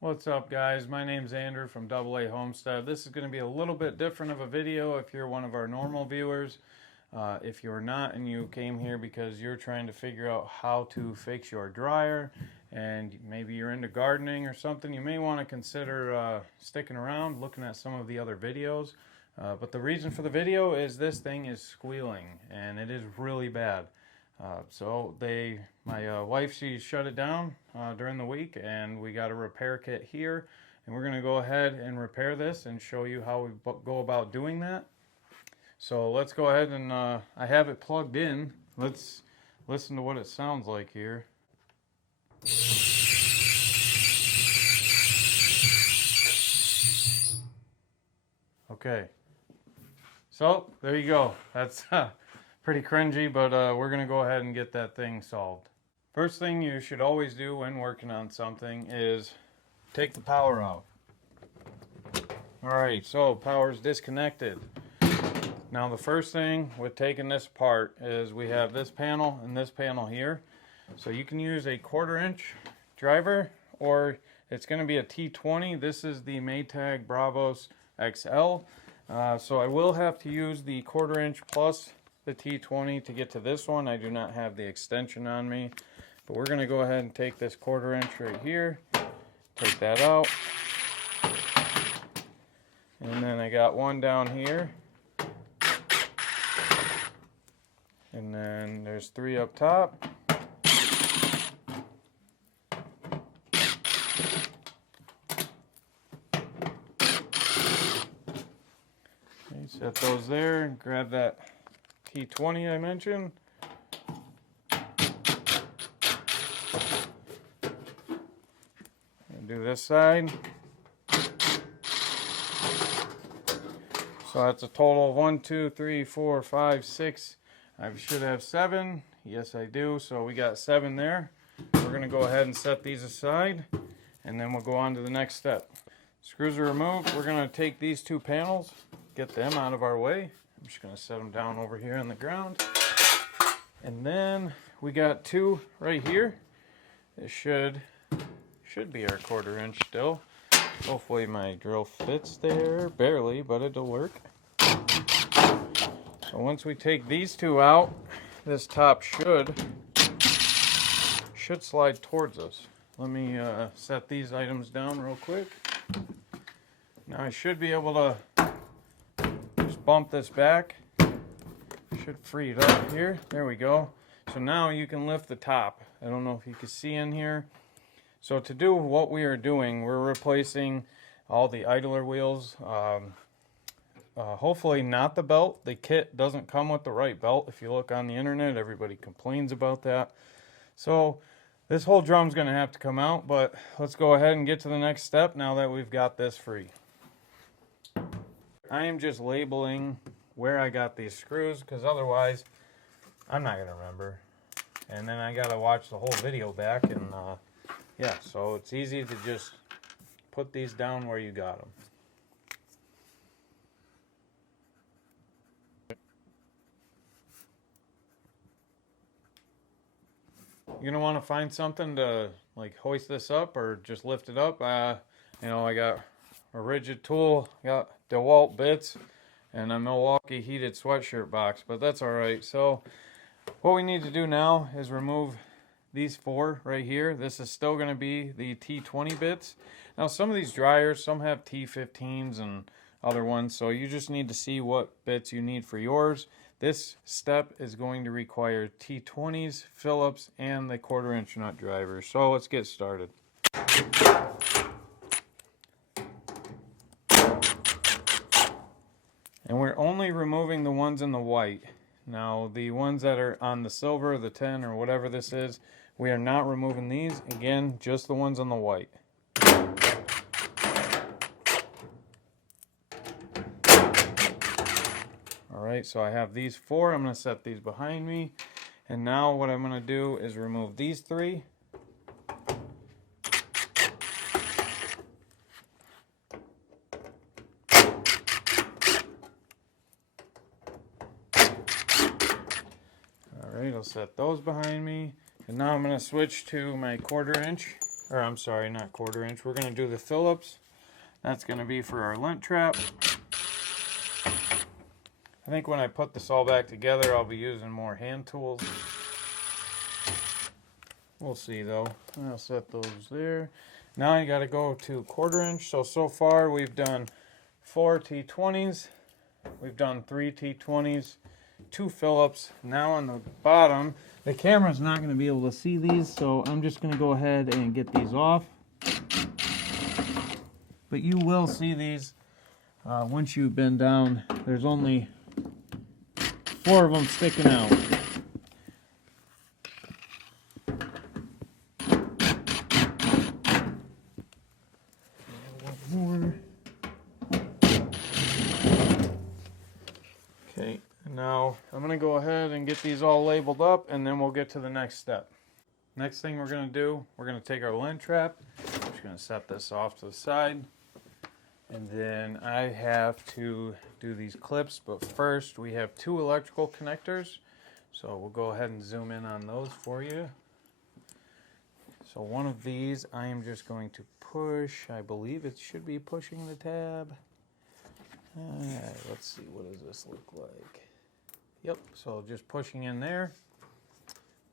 What's up, guys? My name's Andrew from AA Homestead. This is going to be a little bit different of a video if you're one of our normal viewers. If you're not and you came here because you're trying to figure out how to fix your dryer and maybe you're into gardening or something, you may want to consider sticking around, looking at some of the other videos. But the reason for the video is this thing is squealing and it is really bad. My wife, she shut it down during the week, and we got a repair kit here, and we're going to go ahead and repair this and show you how we go about doing that. So let's go ahead and I have it plugged in. Let's listen to what it sounds like here. Okay, so there you go. That's pretty cringy, but we're going to go ahead and get that thing solved. First thing you should always do when working on something is take the power out. Alright, so power's disconnected. Now the first thing with taking this apart is we have this panel and this panel here. So you can use a 1/4 inch driver, or it's going to be a T20. This is the Maytag Bravos XL. So I will have to use the 1/4 inch plus the T20 to get to this one. I do not have the extension on me, but we're going to go ahead and take this 1/4 inch right here, take that out, and then I got one down here, and then there's 3 up top. Okay, set those there and grab that T20 I mentioned. And do this side. So that's a total of 1, 2, 3, 4, 5, 6. I should have 7. Yes, I do. So we got 7 there. We're going to go ahead and set these aside, and then we'll go on to the next step. Screws are removed. We're going to take these 2 panels, get them out of our way. I'm just going to set them down over here on the ground. And then we got 2 right here. It should be our 1/4 inch still. Hopefully my drill fits there, barely, but it'll work. So once we take these 2 out, this top should slide towards us. Let me set these items down real quick. Now I should be able to bump this back. Should free it up here. There we go. So now you can lift the top. I don't know if you can see in here. So to do what we are doing, we're replacing all the idler wheels. Hopefully not the belt. The kit doesn't come with the right belt. If you look on the internet, everybody complains about that. So this whole drum's going to have to come out, but let's go ahead and get to the next step now that we've got this free. I am just labeling where I got these screws, because otherwise I'm not going to remember. And then I got to watch the whole video back, and yeah, so it's easy to just put these down where you got them. You're going to want to find something to like hoist this up or just lift it up. You know, I got a rigid tool, got DeWalt bits, and a Milwaukee heated sweatshirt box, but that's alright. So what we need to do now is remove these 4 right here. This is still going to be the T20 bits. Now some of these dryers, some have T15s and other ones, so you just need to see what bits you need for yours. This step is going to require T20s, Phillips, and the 1/4 inch nut drivers. So let's get started. And we're only removing the ones in the white. Now the ones that are on the silver, the 10 or whatever this is, we are not removing these. Again, just the ones on the white. Alright, so I have these 4. I'm going to set these behind me. And now what I'm going to do is remove these 3. Alright, I'll set those behind me. And now I'm going to switch to my 1/4 inch or I'm sorry, not 1/4 inch. We're going to do the Phillips. That's going to be for our lint trap. I think when I put this all back together, I'll be using more hand tools. We'll see though. I'll set those there. Now you got to go to 1/4 inch. So far we've done 4 T20s. We've done 3 T20s, 2 Phillips. Now on the bottom, the camera's not going to be able to see these, so I'm just going to go ahead and get these off. But you will see these once you bend down. There's only 4 of them sticking out. One more. Okay, now I'm going to go ahead and get these all labeled up, and then we'll get to the next step. Next thing we're going to do, we're going to take our lint trap. I'm just going to set this off to the side. And then I have to do these clips, but first we have 2 electrical connectors. So we'll go ahead and zoom in on those for you. So one of these I am just going to push. I believe it should be pushing the tab. Alright, let's see, what does this look like? Yep, so just pushing in there.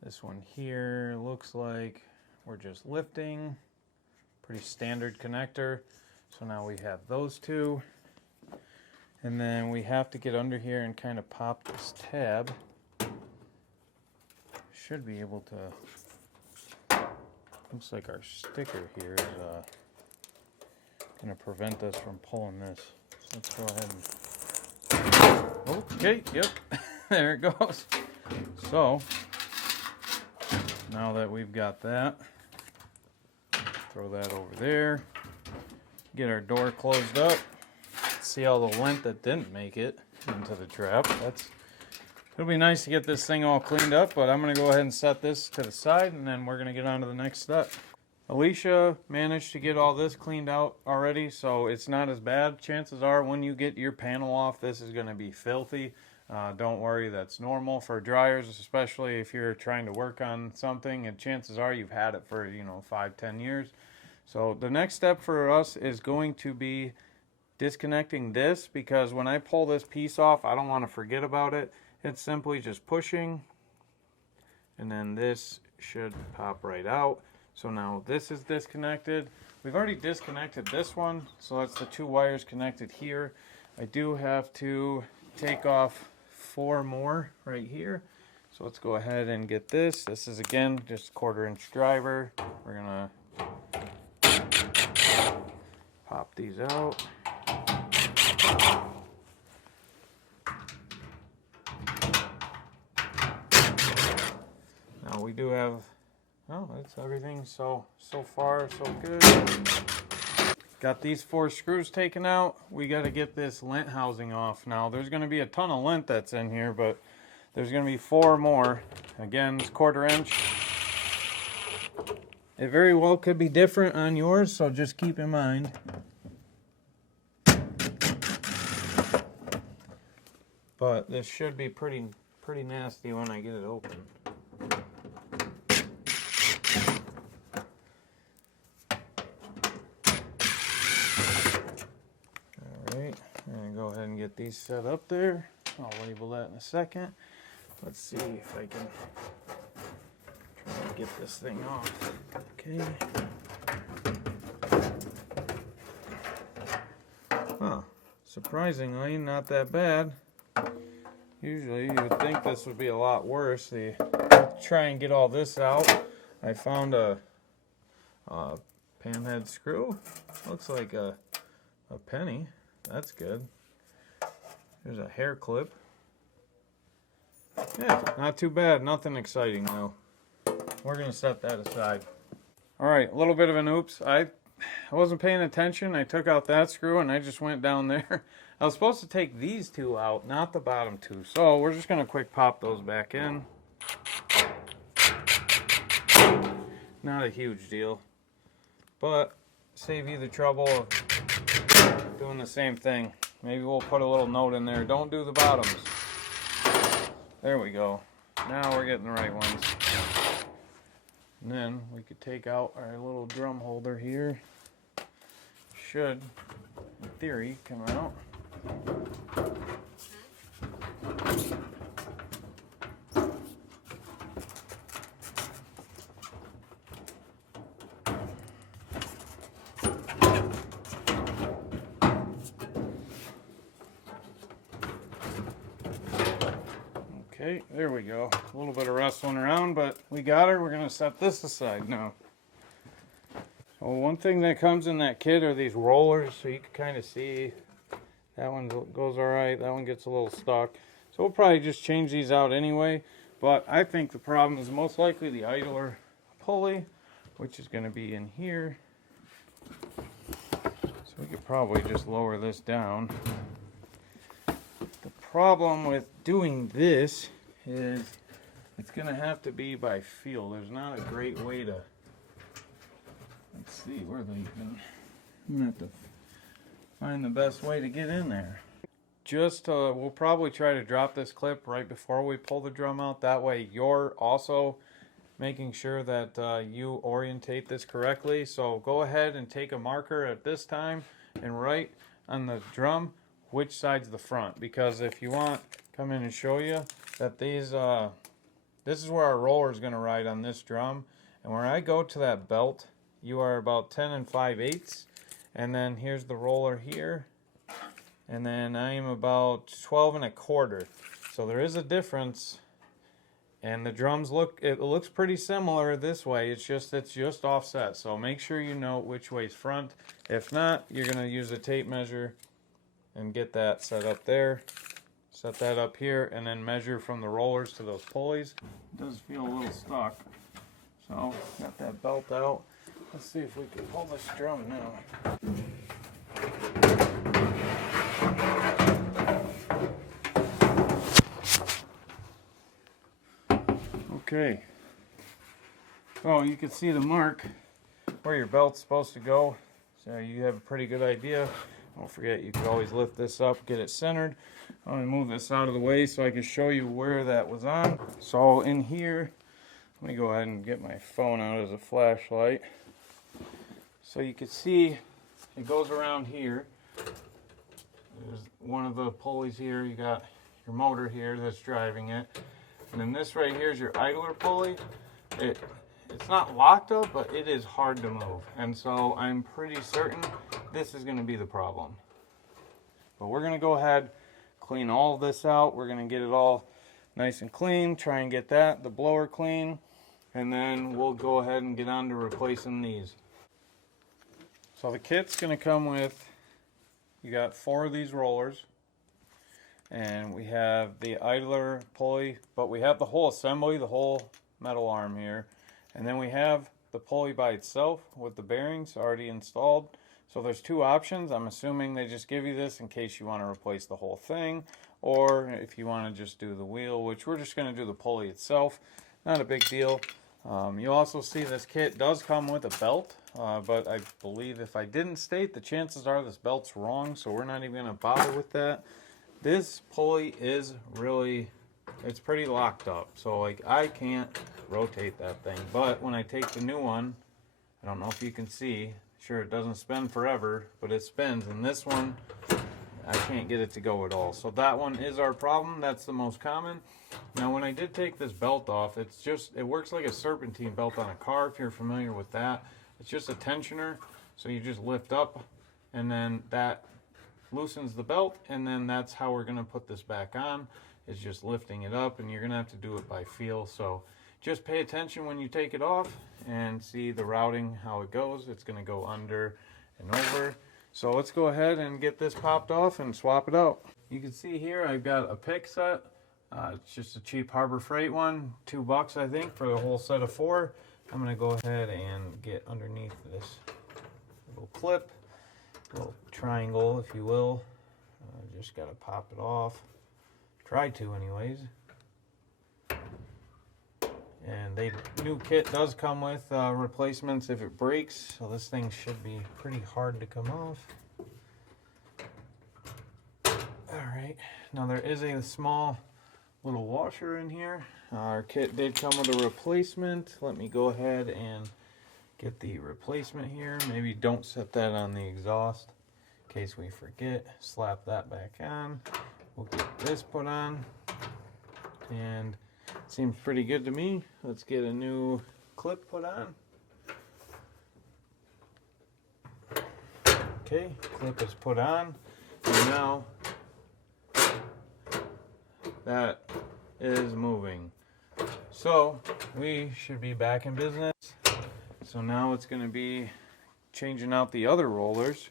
This one here looks like we're just lifting. Pretty standard connector. So now we have those 2. And then we have to get under here and kind of pop this tab. Should be able to. Looks like our sticker here is going to prevent us from pulling this. So let's go ahead and. Okay, yep. There it goes. So now that we've got that, throw that over there. Get our door closed up. See all the lint that didn't make it into the trap. It'll be nice to get this thing all cleaned up, but I'm going to go ahead and set this to the side, and then we're going to get on to the next step. Alicia managed to get all this cleaned out already, so it's not as bad. Chances are when you get your panel off, this is going to be filthy. Don't worry, that's normal for dryers, especially if you're trying to work on something, and chances are you've had it for 5-10 years. So the next step for us is going to be disconnecting this, because when I pull this piece off, I don't want to forget about it. It's simply just pushing, and then this should pop right out. So now this is disconnected. We've already disconnected this one, so that's the 2 wires connected here. I do have to take off 4 more right here. So let's go ahead and get this. This is again just 1/4 inch driver. We're gonna pop these out. Now we do have, that's everything so far so good. Got these 4 screws taken out. We got to get this lint housing off. Now there's going to be a ton of lint that's in here, but there's going to be 4 more. Again, it's 1/4 inch. It very well could be different on yours, so just keep in mind. But this should be pretty nasty when I get it open. Alright, I'm going to go ahead and get these set up there. I'll label that in a second. Let's see if I can try to get this thing off. Okay. Huh. Surprisingly, not that bad. Usually you would think this would be a lot worse. Try and get all this out. I found a panhead screw. Looks like a penny. That's good. There's a hair clip. Yeah, not too bad. Nothing exciting though. We're going to set that aside. Alright, a little bit of an oops. I wasn't paying attention. I took out that screw and I just went down there. I was supposed to take these 2 out, not the bottom 2. So we're just going to quick pop those back in. Not a huge deal. But save you the trouble of doing the same thing. Maybe we'll put a little note in there. Don't do the bottoms. There we go. Now we're getting the right ones. And then we could take out our little drum holder here. Should, in theory, come out. Okay, there we go. A little bit of wrestling around, but we got her. We're going to set this aside now. Well, one thing that comes in that kit are these rollers, so you can kind of see that one goes all right. That one gets a little stuck. So we'll probably just change these out anyway. But I think the problem is most likely the idler pulley, which is going to be in here. So we could probably just lower this down. The problem with doing this is it's going to have to be by feel. There's not a great way to... Let's see, where they even... I'm going to have to find the best way to get in there. Just, we'll probably try to drop this clip right before we pull the drum out. That way you're also making sure that you orientate this correctly. So go ahead and take a marker at this time and write on the drum which side's the front. Because if you want, come in and show you that these, this is where our roller is going to ride on this drum. And where I go to that belt, you are about 10 5/8. And then here's the roller here. And then I am about 12 1/4. So there is a difference. And the drums it looks pretty similar this way. It's just offset. So make sure you know which way's front. If not, you're going to use a tape measure and get that set up there. Set that up here and then measure from the rollers to those pulleys. It does feel a little stuck. So got that belt out. Let's see if we can pull this drum now. Okay. So you can see the mark where your belt's supposed to go. So you have a pretty good idea. Don't forget, you can always lift this up, get it centered. I'm going to move this out of the way so I can show you where that was on. So in here, let me go ahead and get my phone out as a flashlight. So you can see it goes around here. There's one of the pulleys here. You got your motor here that's driving it. And then this right here is your idler pulley. It's not locked up, but it is hard to move. And so I'm pretty certain this is going to be the problem. But we're going to go ahead, clean all of this out. We're going to get it all nice and clean. Try and get the blower clean. And then we'll go ahead and get on to replacing these. So the kit's going to come with, you got 4 of these rollers. And we have the idler pulley, but we have the whole assembly, the whole metal arm here. And then we have the pulley by itself with the bearings already installed. So there's 2 options. I'm assuming they just give you this in case you want to replace the whole thing, or if you want to just do the wheel, which we're just going to do the pulley itself. Not a big deal. You also see this kit does come with a belt, but I believe if I didn't state, the chances are this belt's wrong, so we're not even going to bother with that. This pulley is really, it's pretty locked up, so like I can't rotate that thing. But when I take the new one, I don't know if you can see, sure it doesn't spin forever, but it spins, and this one I can't get it to go at all. So that one is our problem. That's the most common. Now when I did take this belt off, it works like a serpentine belt on a car, if you're familiar with that. It's just a tensioner, so you just lift up and then that loosens the belt, and then that's how we're going to put this back on. It's just lifting it up, and you're going to have to do it by feel. So just pay attention when you take it off and see the routing, how it goes. It's going to go under and over. So let's go ahead and get this popped off and swap it out. You can see here I've got a pick set. It's just a cheap Harbor Freight one, $2 I think for the whole set of 4. I'm going to go ahead and get underneath this little clip, little triangle if you will. Just got to pop it off. Try to anyways. And the new kit does come with replacements if it breaks, so this thing should be pretty hard to come off. Alright, now there is a small little washer in here. Our kit did come with a replacement. Let me go ahead and get the replacement here. Maybe don't set that on the exhaust in case we forget. Slap that back on. We'll get this put on, and it seems pretty good to me. Let's get a new clip put on. Okay, clip is put on, and now that is moving. So we should be back in business. So now it's going to be changing out the other rollers.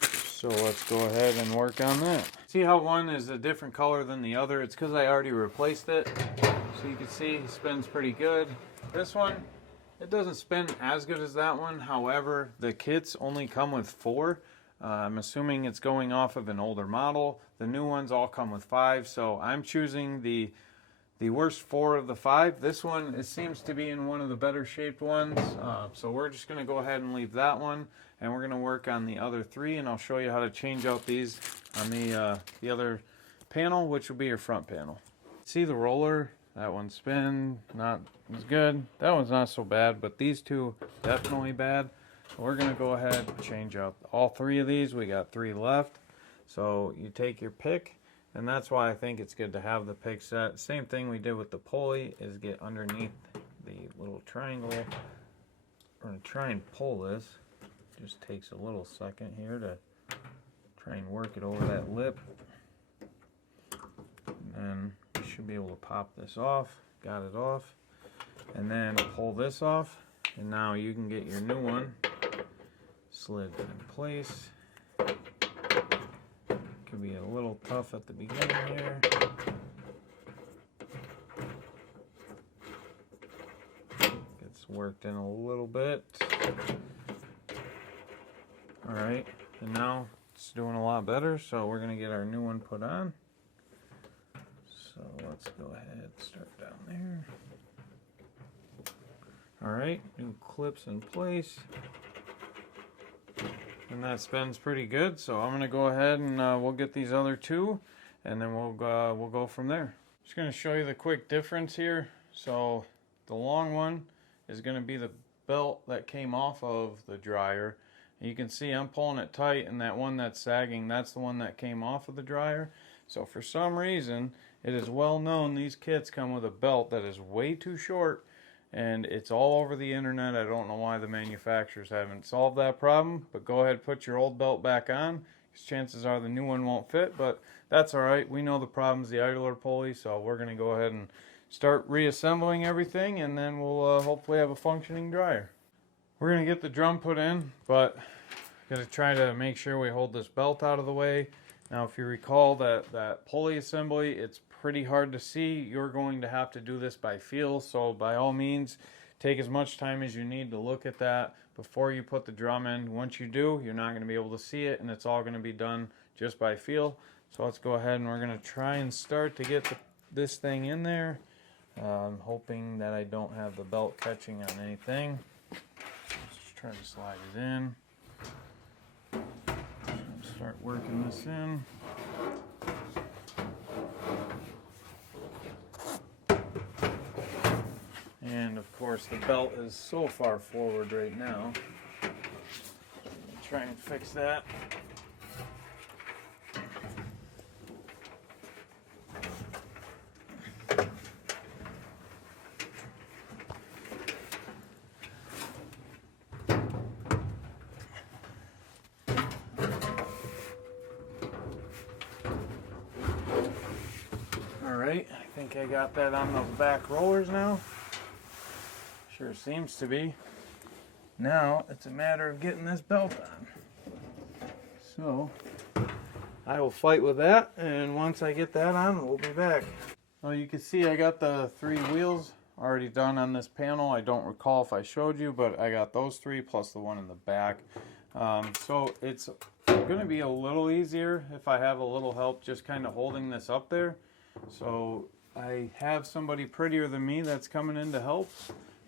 So let's go ahead and work on that. See how one is a different color than the other? It's because I already replaced it. So you can see it spins pretty good. This one, it doesn't spin as good as that one. However, the kits only come with 4. I'm assuming it's going off of an older model. The new ones all come with 5. So I'm choosing the worst 4 of the 5. This one, it seems to be in one of the better shaped ones. So we're just going to go ahead and leave that one. And we're going to work on the other 3. And I'll show you how to change out these on the other panel, which will be your front panel. See the roller? That one spin, not as good. That one's not so bad, but these two definitely bad. So we're gonna go ahead and change out all 3 of these. We got 3 left. So you take your pick, and that's why I think it's good to have the pick set. Same thing we did with the pulley is get underneath the little triangle. We're gonna try and pull this. Just takes a little second here to try and work it over that lip. And then you should be able to pop this off. Got it off. And then pull this off. And now you can get your new one slid in place. Could be a little tough at the beginning here. Gets worked in a little bit. Alright, and now it's doing a lot better, so we're going to get our new one put on. So let's go ahead and start down there. Alright, new clips in place. And that spins pretty good, so I'm going to go ahead and we'll get these other 2, and then we'll go from there. Just going to show you the quick difference here. So the long one is going to be the belt that came off of the dryer. You can see I'm pulling it tight, and that one that's sagging, that's the one that came off of the dryer. So for some reason, it is well known these kits come with a belt that is way too short, and it's all over the internet. I don't know why the manufacturers haven't solved that problem, but go ahead, put your old belt back on, because chances are the new one won't fit, but that's alright. We know the problem's the idler pulley, so we're going to go ahead and start reassembling everything, and then we'll hopefully have a functioning dryer. We're going to get the drum put in, but going to try to make sure we hold this belt out of the way. Now, if you recall that pulley assembly, it's pretty hard to see. You're going to have to do this by feel, so by all means, take as much time as you need to look at that before you put the drum in. Once you do, you're not going to be able to see it, and it's all going to be done just by feel. So let's go ahead and we're going to try and start to get this thing in there. I'm hoping that I don't have the belt catching on anything. Let's try to slide it in. Start working this in. And of course the belt is so far forward right now. Try and fix that. Alright, I think I got that on the back rollers now. Sure seems to be. Now it's a matter of getting this belt on. So I will fight with that, and once I get that on, we'll be back. Well, you can see I got the 3 wheels already done on this panel. I don't recall if I showed you, but I got those 3 plus the one in the back. So it's going to be a little easier if I have a little help just kind of holding this up there. So I have somebody prettier than me that's coming in to help.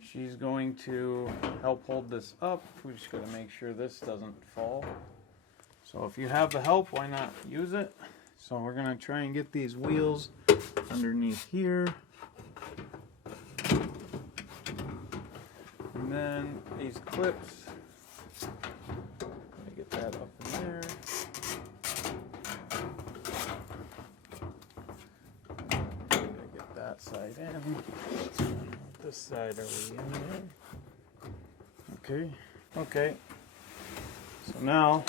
She's going to help hold this up. We're just going to make sure this doesn't fall. So if you have the help, why not use it? So we're going to try and get these wheels underneath here. And then these clips, let me get that up in there. Get that side in. This side, are we in there? Okay. So now,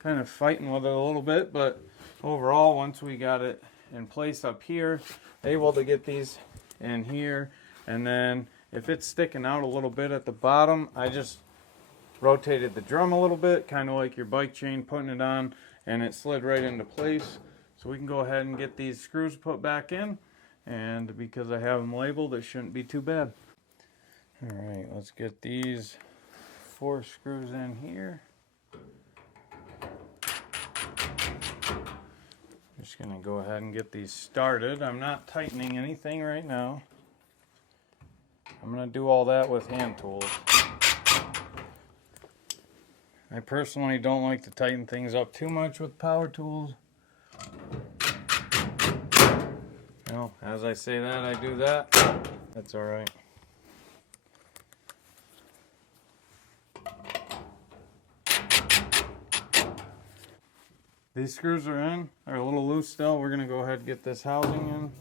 kind of fighting with it a little bit, but overall, once we got it in place up here, able to get these in here, and then if it's sticking out a little bit at the bottom, I just rotated the drum a little bit, kind of like your bike chain, putting it on, and it slid right into place. So we can go ahead and get these screws put back in, and because I have them labeled, it shouldn't be too bad. Alright, let's get these 4 screws in here. Just going to go ahead and get these started. I'm not tightening anything right now. I'm going to do all that with hand tools. I personally don't like to tighten things up too much with power tools. You know, as I say that, I do that. That's alright. These screws are in. They're a little loose still. We're going to go ahead and get this housing in.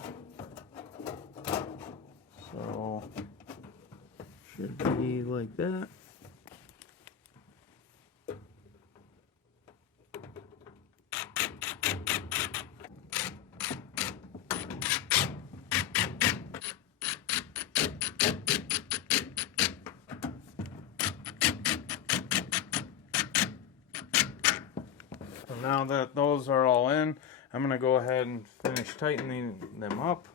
So, should be like that. So now that those are all in, I'm going to go ahead and finish tightening them up.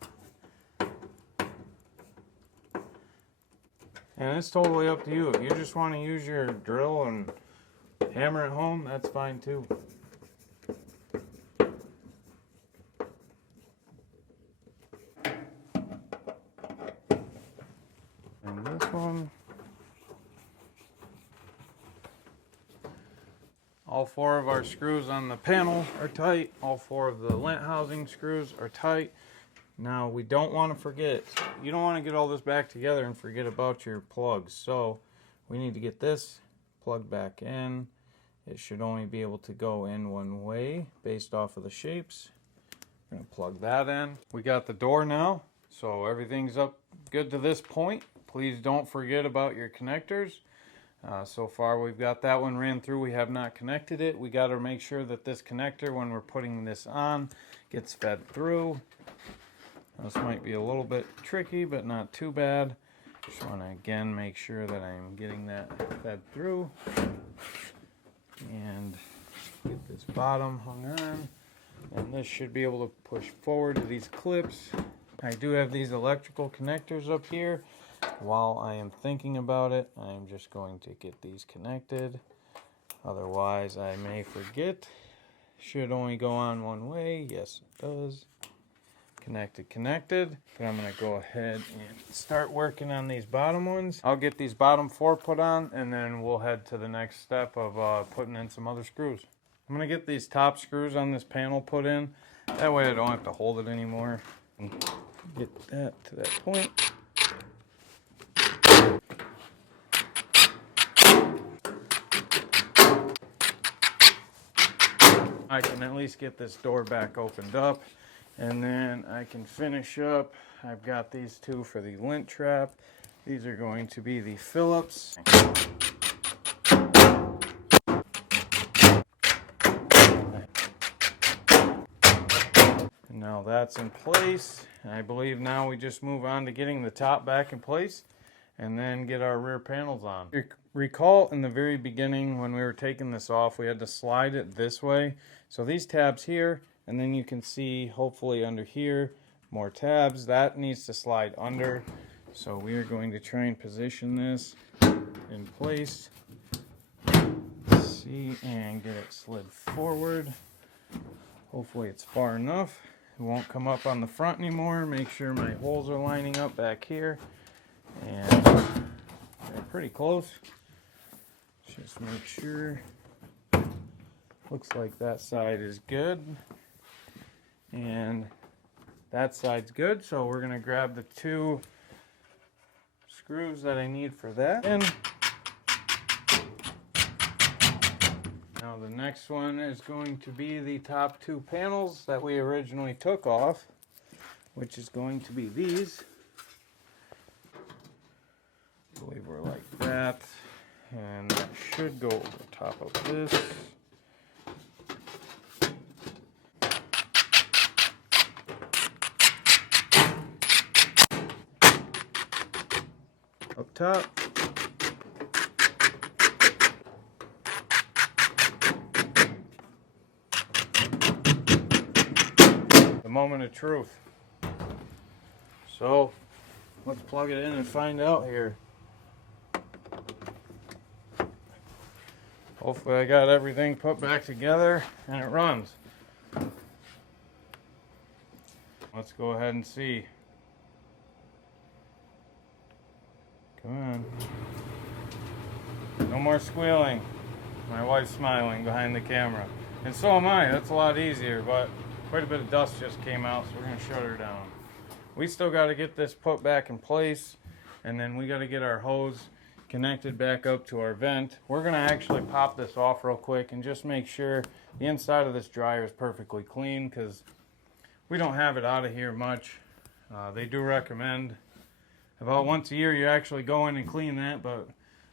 And it's totally up to you. If you just want to use your drill and hammer it home, that's fine too. And this one. All 4 of our screws on the panel are tight. All 4 of the lint housing screws are tight. Now we don't want to forget, you don't want to get all this back together and forget about your plugs. So we need to get this plugged back in. It should only be able to go in one way based off of the shapes. I'm going to plug that in. We got the door now, so everything's up good to this point. Please don't forget about your connectors. So far we've got that one ran through. We have not connected it. We got to make sure that this connector, when we're putting this on, gets fed through. This might be a little bit tricky, but not too bad. Just want to again make sure that I'm getting that fed through. And get this bottom hung on. And this should be able to push forward to these clips. I do have these electrical connectors up here. While I am thinking about it, I'm just going to get these connected. Otherwise, I may forget. Should only go on one way. Yes, it does. Connected. But I'm going to go ahead and start working on these bottom ones. I'll get these bottom 4 put on, and then we'll head to the next step of putting in some other screws. I'm going to get these top screws on this panel put in. That way I don't have to hold it anymore. Get that to that point. I can at least get this door back opened up, and then I can finish up. I've got these 2 for the lint trap. These are going to be the Phillips. And now that's in place. And I believe now we just move on to getting the top back in place and then get our rear panels on. Recall in the very beginning when we were taking this off, we had to slide it this way. So these tabs here, and then you can see hopefully under here, more tabs. That needs to slide under. So we are going to try and position this in place. See, and get it slid forward. Hopefully it's far enough. It won't come up on the front anymore. Make sure my holes are lining up back here. And they're pretty close. Just make sure. Looks like that side is good. And that side's good. So we're going to grab the 2 screws that I need for that. And now the next one is going to be the top 2 panels that we originally took off, which is going to be these. I believe we're like that, and that should go over top of this. Up top. The moment of truth. So let's plug it in and find out here. Hopefully I got everything put back together and it runs. Let's go ahead and see. Come on. No more squealing. My wife's smiling behind the camera. And so am I. That's a lot easier, but quite a bit of dust just came out, so we're going to shut her down. We still got to get this put back in place, and then we got to get our hose connected back up to our vent. We're going to actually pop this off real quick and just make sure the inside of this dryer is perfectly clean, because we don't have it out of here much. They do recommend about once a year you actually go in and clean that, but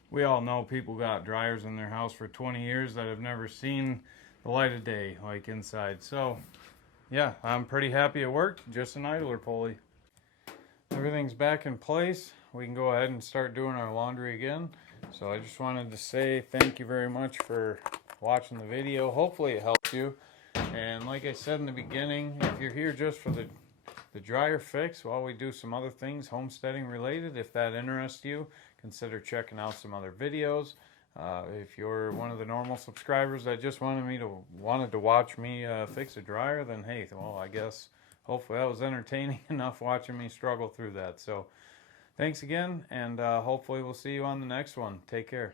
we all know people got dryers in their house for 20 years that have never seen the light of day, like inside. So yeah, I'm pretty happy it worked. Just an idler pulley. Everything's back in place. We can go ahead and start doing our laundry again. So I just wanted to say thank you very much for watching the video. Hopefully it helped you. And like I said in the beginning, if you're here just for the dryer fix while we do some other things homesteading related, if that interests you, consider checking out some other videos. If you're one of the normal subscribers that just wanted to watch me fix a dryer, then hey, well, I guess hopefully that was entertaining enough watching me struggle through that. So thanks again, and hopefully we'll see you on the next one. Take care.